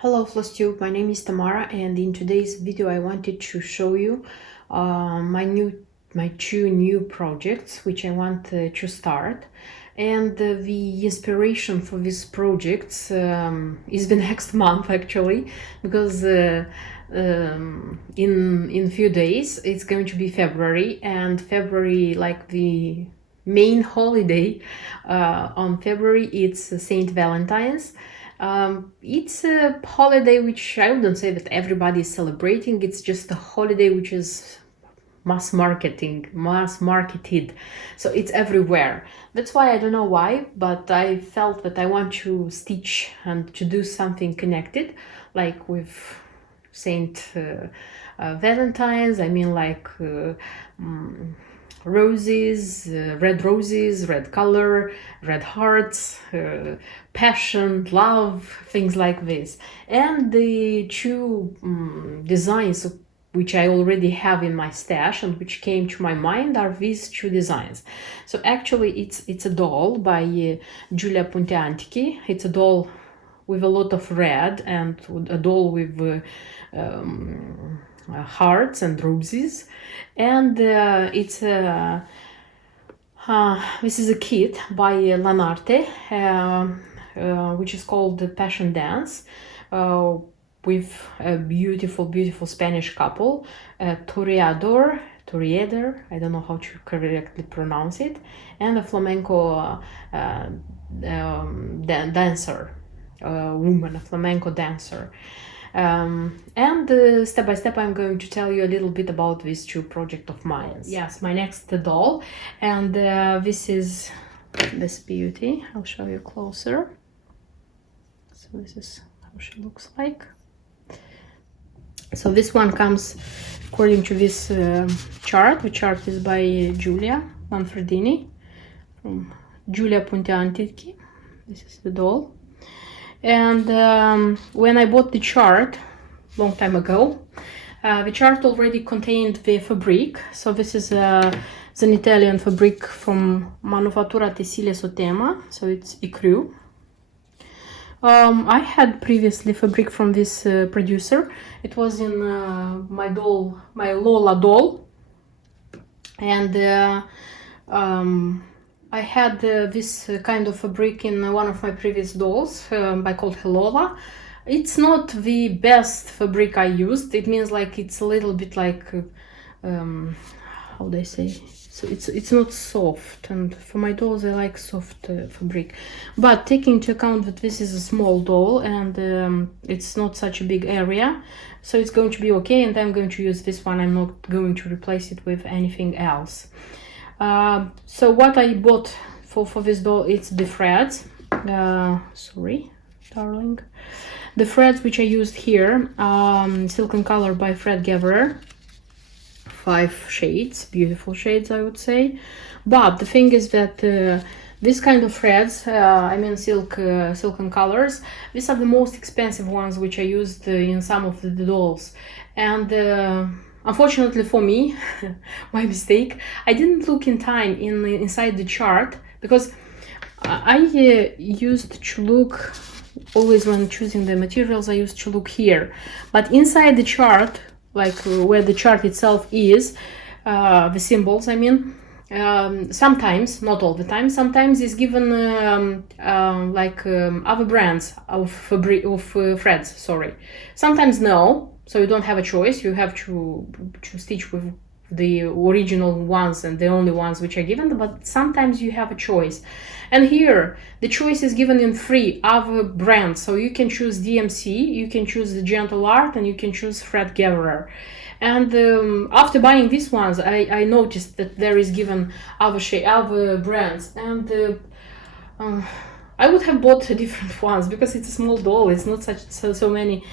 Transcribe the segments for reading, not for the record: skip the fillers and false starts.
Hello Flosstube, my name is Tamara, and in today's video I wanted to show you my two new projects which I want to start. And the inspiration for these projects is the next month actually, because in few days it's going to be February, and February, like the main holiday on February, it's Saint Valentine's. It's a holiday which I wouldn't say that everybody is celebrating. It's just a holiday which is mass marketed, so it's everywhere. That's why, I don't know why, but I felt that I want to stitch and to do something connected, like with Saint Valentine's. I mean, like roses, red color, red hearts, passion, love, things like this. And the two designs which I already have in my stash and which came to my mind are these two designs. So actually it's a doll by Giulia Ponteantichi. It's a doll with a lot of red, and a doll with hearts and roses. And it's this is a kit by Lanarte, which is called the Passion Dance, with a beautiful Spanish couple, toreador, I don't know how to correctly pronounce it, and a flamenco dancer, woman, a flamenco dancer. And step by step I'm going to tell you a little bit about these two projects of mine. Yes, my next doll, and this is this beauty. I'll show you closer. So this is how she looks like. So this one comes according to this chart. The chart is by Giulia Manfredini from Giulia Ponteantichi. This is the doll. And when I bought the chart long time ago, the chart already contained the fabric. So this is an Italian fabric from Manufattura Tessile Sotema, so it's ecru. I had previously fabric from this producer. It was in my Lola doll, and I had this kind of fabric in one of my previous dolls by called Lola. It's not the best fabric I used. It means like it's a little bit like how do I say? So it's not soft, and for my dolls I like soft fabric. But taking into account that this is a small doll and it's not such a big area, so it's going to be okay, and I'm going to use this one. I'm not going to replace it with anything else. So what I bought for this doll, it's the threads. Sorry, darling. The threads which I used here, Silken Color by Thread Gatherer. 5 shades, beautiful shades, I would say. But the thing is that this kind of threads, I mean silken colors, these are the most expensive ones which I used in some of the dolls. And unfortunately for me, my mistake, I didn't look in time inside the chart, because I used to look, always when choosing the materials, I used to look here. But inside the chart, like where the chart itself is, the symbols, I mean, sometimes, not all the time, sometimes is given other brands of fabric, of threads, sorry. Sometimes no, so you don't have a choice. You have to stitch with the original ones and the only ones which are given, but sometimes you have a choice. And here the choice is given in 3 other brands, so you can choose DMC, you can choose the Gentle Art, and you can choose Thread Gatherer. And after buying these ones, I noticed that there is given other brands, and I would have bought different ones because it's a small doll. It's not so many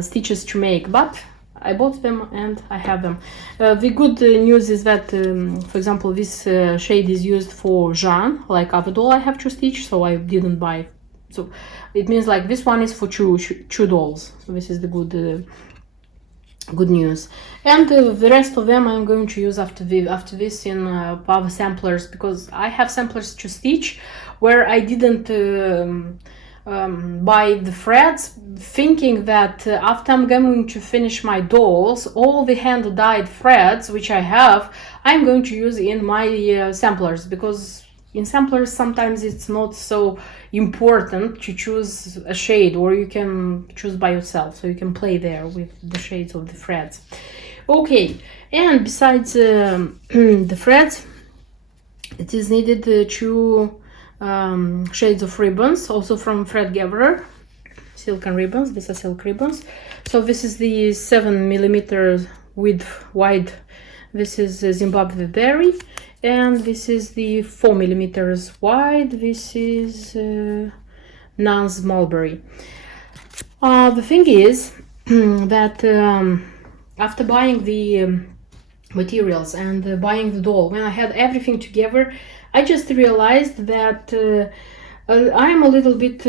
stitches to make, but I bought them and I have them. The good news is that, for example, this shade is used for Jeanne, like other doll I have to stitch, so I didn't buy. So it means like this one is for two dolls. So this is the good news. And the rest of them I'm going to use after this in other samplers, because I have samplers to stitch where I didn't buy the threads thinking that after I'm going to finish my dolls, all the hand dyed threads which I have, I'm going to use in my samplers, because in samplers sometimes it's not so important to choose a shade, or you can choose by yourself, so you can play there with the shades of the threads. Okay, and besides the threads, it is needed two shades of ribbons, also from Thread Gatherer, silken ribbons. These are silk ribbons. So this is the 7mm width wide. This is Zimbabwe Berry, and this is the 4mm wide. This is Nance Mulberry. The thing is that after buying the materials and buying the doll, when I had everything together, I just realized that I am a little bit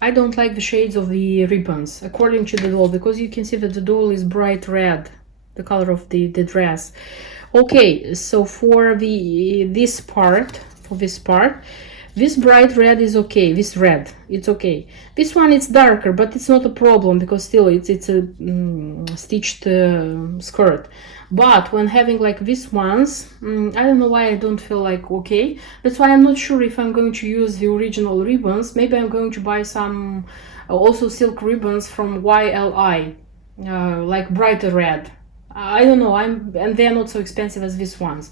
I don't like the shades of the ribbons according to the doll, because you can see that the doll is bright red, the color of the dress. Okay, so for this part, this bright red is okay. This red, it's okay. This one, it's darker, but it's not a problem, because still it's a stitched skirt. But when having like these ones, I don't know why I don't feel like okay. That's why I'm not sure if I'm going to use the original ribbons. Maybe I'm going to buy some also silk ribbons from YLI, like brighter red. I don't know. And they're not so expensive as these ones.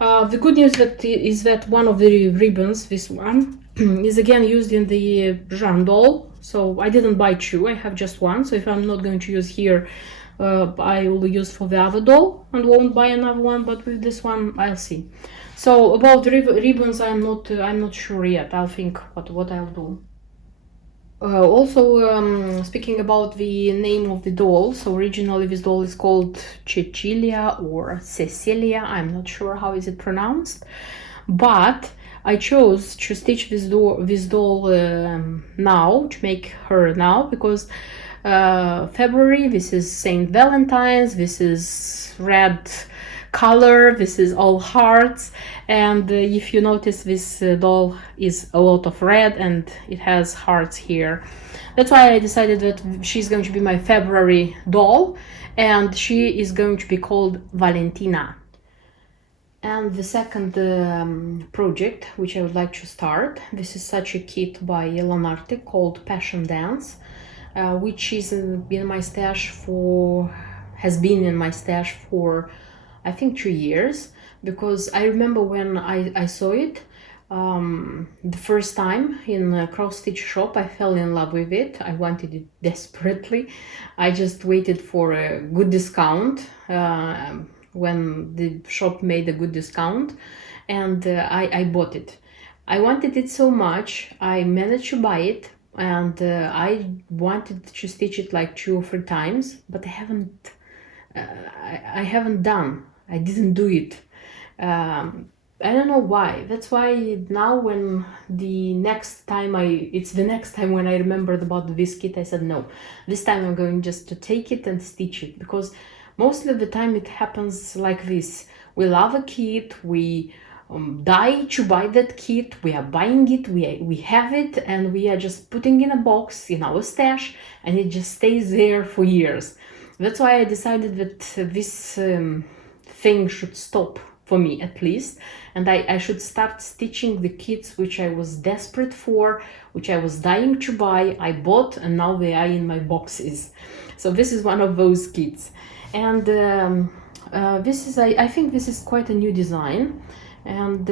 The good news is that one of the ribbons, this one, is again used in the Jeanne doll. So I didn't buy two, I have just one. So if I'm not going to use here, I will use for the other doll and won't buy another one. But with this one, I'll see. So about the ribbons, I'm not sure yet. I'll think what I'll do. Also, speaking about the name of the doll, so originally this doll is called Cecilia or Cecilia, I'm not sure how is it pronounced, but I chose to stitch this doll now, to make her now, because February, this is Saint Valentine's, this is red color, this is all hearts, and if you notice, this doll is a lot of red and it has hearts here. That's why I decided that she's going to be my February doll, and she is going to be called Valentina. And the second project which I would like to start, this is such a kit by Lanarte called Passion Dance, which is in my stash has been in my stash for I think 2 years, because I remember when I saw it the first time in a cross stitch shop, I fell in love with it. I wanted it desperately. I just waited for a good discount when the shop made a good discount, and I bought it. I wanted it so much, I managed to buy it, and I wanted to stitch it like 2 or 3 times, but I didn't do it. I don't know why. That's why now when the next time when I remembered about this kit, I said no, this time I'm going just to take it and stitch it, because most of the time it happens like this. We love a kit, we die to buy that kit, we are buying it, we have it, and we are just putting in a box in our stash, and it just stays there for years. That's why I decided that this thing should stop, for me at least, and I should start stitching the kits which I was desperate for, which I was dying to buy, I bought, and now they are in my boxes. So this is one of those kits, and this is I think this is quite a new design, and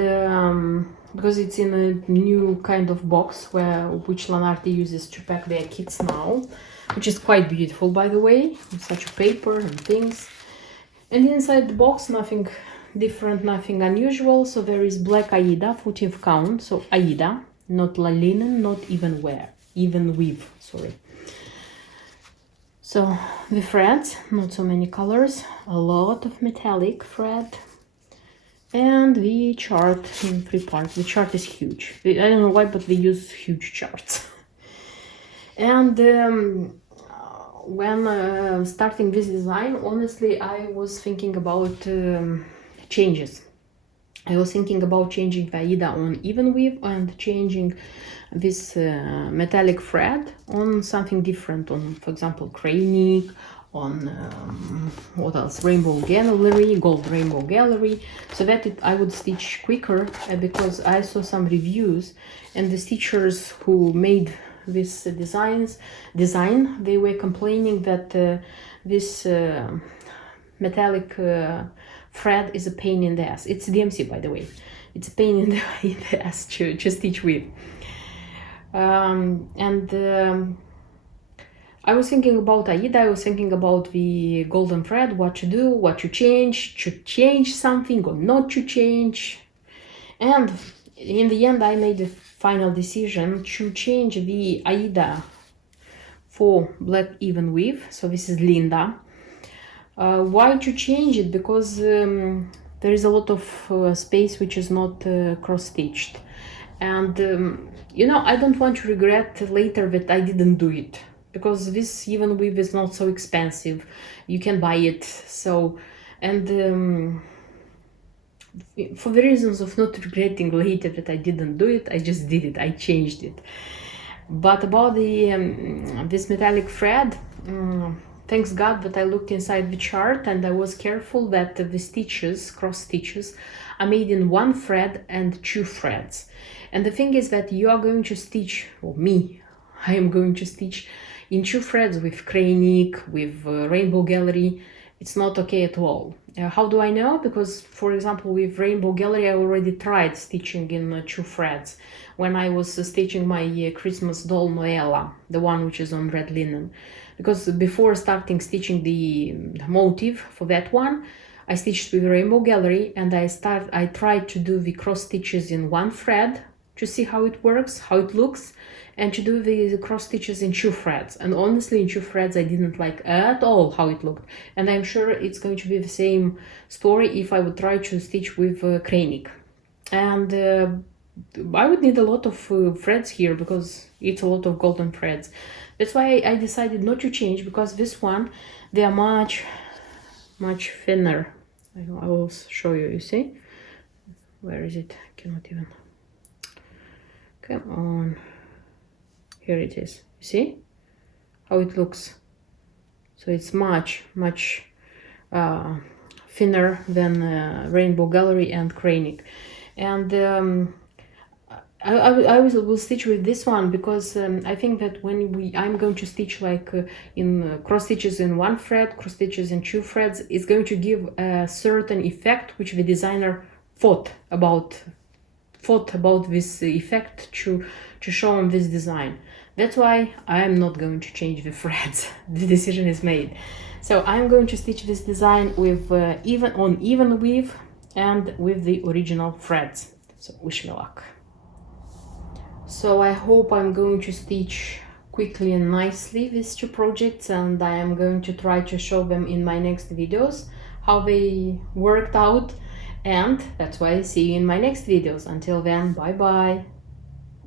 because it's in a new kind of box which Lanarte uses to pack their kits now, which is quite beautiful, by the way, with such a paper and things. And inside the box, nothing different, nothing unusual. So there is black Aida, 14th count, so Aida, not linen, not even weave, sorry. So the threads, not so many colors, a lot of metallic thread, and the chart in 3 parts. The chart is huge. I don't know why, but they use huge charts. And when starting this design, honestly, I was thinking about changes. I was thinking about changing the Aida on even weave and changing this metallic thread on something different, on, for example, cranic, on what else, rainbow gallery, gold rainbow gallery, so that I would stitch quicker, because I saw some reviews and the stitchers who made this design, they were complaining that this metallic thread is a pain in the ass. It's DMC, by the way. It's a pain in the ass to stitch with. I was thinking about Aida, I was thinking about the golden thread, what to do, what to change something or not to change. And in the end, I made the final decision to change the Aida for black even weave. So this is Linda. Why to change it? Because there is a lot of space which is not cross-stitched. And, you know, I don't want to regret later that I didn't do it. Because this even weave is not so expensive. You can buy it. So, and for the reasons of not regretting later that I didn't do it, I just did it. I changed it. But about the this metallic thread, thanks God that I looked inside the chart and I was careful that the stitches, cross stitches, are made in one thread and 2 threads. And the thing is that you are going to stitch, or me, I am going to stitch in 2 threads with cranic, with rainbow gallery. It's not okay at all. How do I know? Because, for example, with rainbow gallery, I already tried stitching in 2 threads when I was stitching my Christmas doll Noella, the one which is on red linen. Because before starting stitching the motif for that one, I stitched with rainbow gallery and I tried to do the cross stitches in 1 thread to see how it works, how it looks, and to do the cross stitches in 2 threads. And honestly, in 2 threads I didn't like at all how it looked, and I'm sure it's going to be the same story if I would try to stitch with cranic. And I would need a lot of threads here because it's a lot of golden threads. That's why I decided not to change, because this one, they are much thinner. I will show you, you see? Where is it? I cannot even. Come on. Here it is. You see how it looks? So it's much thinner than rainbow gallery and cranic. And I will stitch with this one because I think that when I'm going to stitch like in cross stitches in 1 thread, cross stitches in 2 threads, it's going to give a certain effect which the designer thought about this effect to show on this design. That's why I'm not going to change the threads. The decision is made. So I'm going to stitch this design with even weave and with the original threads. So wish me luck. So I hope I'm going to stitch quickly and nicely these 2 projects, and I am going to try to show them in my next videos how they worked out. And that's why I see you in my next videos. Until then, bye bye.